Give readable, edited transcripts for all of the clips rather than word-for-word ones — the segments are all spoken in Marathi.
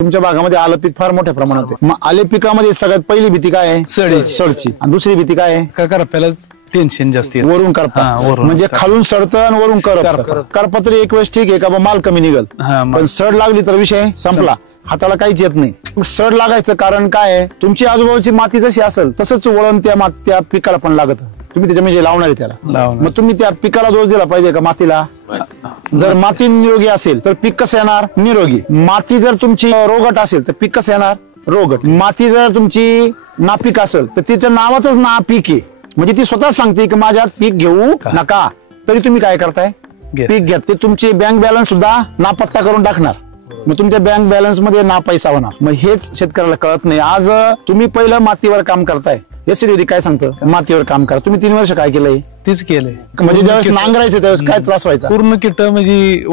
तुमच्या भागामध्ये आलं पीक फार मोठ्या प्रमाणात आहे. मग आले पिकामध्ये सगळ्यात पहिली भीती काय आहे? सडची. आणि दुसरी भीती काय आहे? का करप्यालाच टेन्शन जास्त आहे. वरून करपा, म्हणजे खालून सडतं आणि वरून करपा तरी एक वेळेस ठीक आहे का माल कमी निघल, पण सड लागली तर विषय संपला, हाताला काहीच येत नाही. सड लागायचं कारण काय आहे? तुमची आजूबाजूची माती जशी असेल तसंच वळण त्या पिकाला पण लागत. तुम्ही त्याच्या म्हणजे लावणार आहे त्याला, मग तुम्ही त्या पिकाला दोष दिला पाहिजे का मातीला? जर माती निरोगी असेल तर पीक कसं येणार? निरोगी. माती जर तुमची रोगट असेल तर पीक कसं येणार? रोगट. माती जर तुमची नापीक असेल तर तिच्या नावातच नापीक आहे, म्हणजे ती स्वतःच सांगते की माझ्यात पीक घेऊ नका, तरी तुम्ही काय करताय? पीक घेत. ते तुमचे बँक बॅलन्स सुद्धा नापत्ता करून टाकणार, मग तुमच्या बँक बॅलन्स मध्ये ना पैसा होणार. मग हेच शेतकऱ्याला कळत नाही. आज तुम्ही पहिलं मातीवर काम करताय, एसीडी काय सांगतं? मातीवर काम करा. तुम्ही 3 वर्ष काय केलंय? तेच केलंय. म्हणजे ज्यावेळेस नांगरायचं त्यावेळेस काय त्रास व्हायचा? पूर्ण किट म्हणजे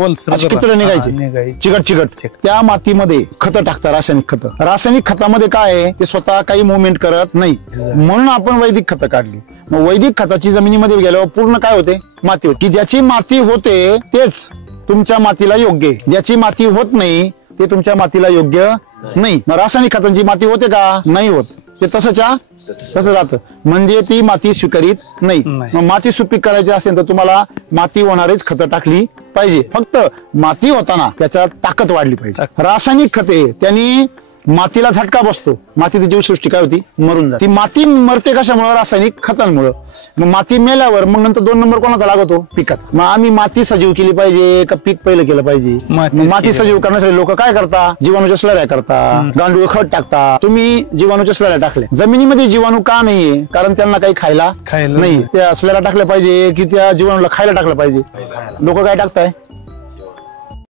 किटळ निघायचे, चिकट. त्या मातीमध्ये खतं टाकतात, रासायनिक खतं. रासायनिक खतामध्ये काय आहे? ते स्वतः काही मुवमेंट करत नाही, म्हणून आपण वैदिक खतं काढली. मग वैदिक खताची जमिनीमध्ये गेल्यावर पूर्ण काय होते? माती होते. की ज्याची माती होते तेच तुमच्या मातीला योग्य, ज्याची माती होत नाही ते तुमच्या मातीला योग्य नाही. मग रासायनिक खतांची माती होते का? नाही होत. ते तसं राहतं, म्हणजे ती माती स्वीकारित नाही. मग माती सुपीक करायची असेल तर तुम्हाला माती होणारीच खतं टाकली पाहिजे. फक्त माती होताना त्याच्यात ताकद वाढली पाहिजे. रासायनिक खते त्यांनी मातीला झटका बसतो, मातीची जीवसृष्टी काय होती? मरून जाते. ती माती मरते कशामुळे? रासायनिक खतांमुळे. मग माती मेल्यावर मग नंतर 2 नंबर कोणाचा लागतो? पिकाचा. मग आम्ही माती सजीव केली पाहिजे का पीक पहिलं केलं पाहिजे? माती सजीव करण्यासाठी लोक काय करता? जीवाणूच्या स्लऱ्या करता, गांडूळ खत टाकता. तुम्ही जीवाणूच्या स्लऱ्या टाकल्या. जमिनीमध्ये जीवाणू का नाहीये? कारण त्यांना काही खायला नाही. त्या स्लऱ्या टाकल्या पाहिजे की त्या जीवाणूला खायला टाकलं पाहिजे? लोक काय टाकताय?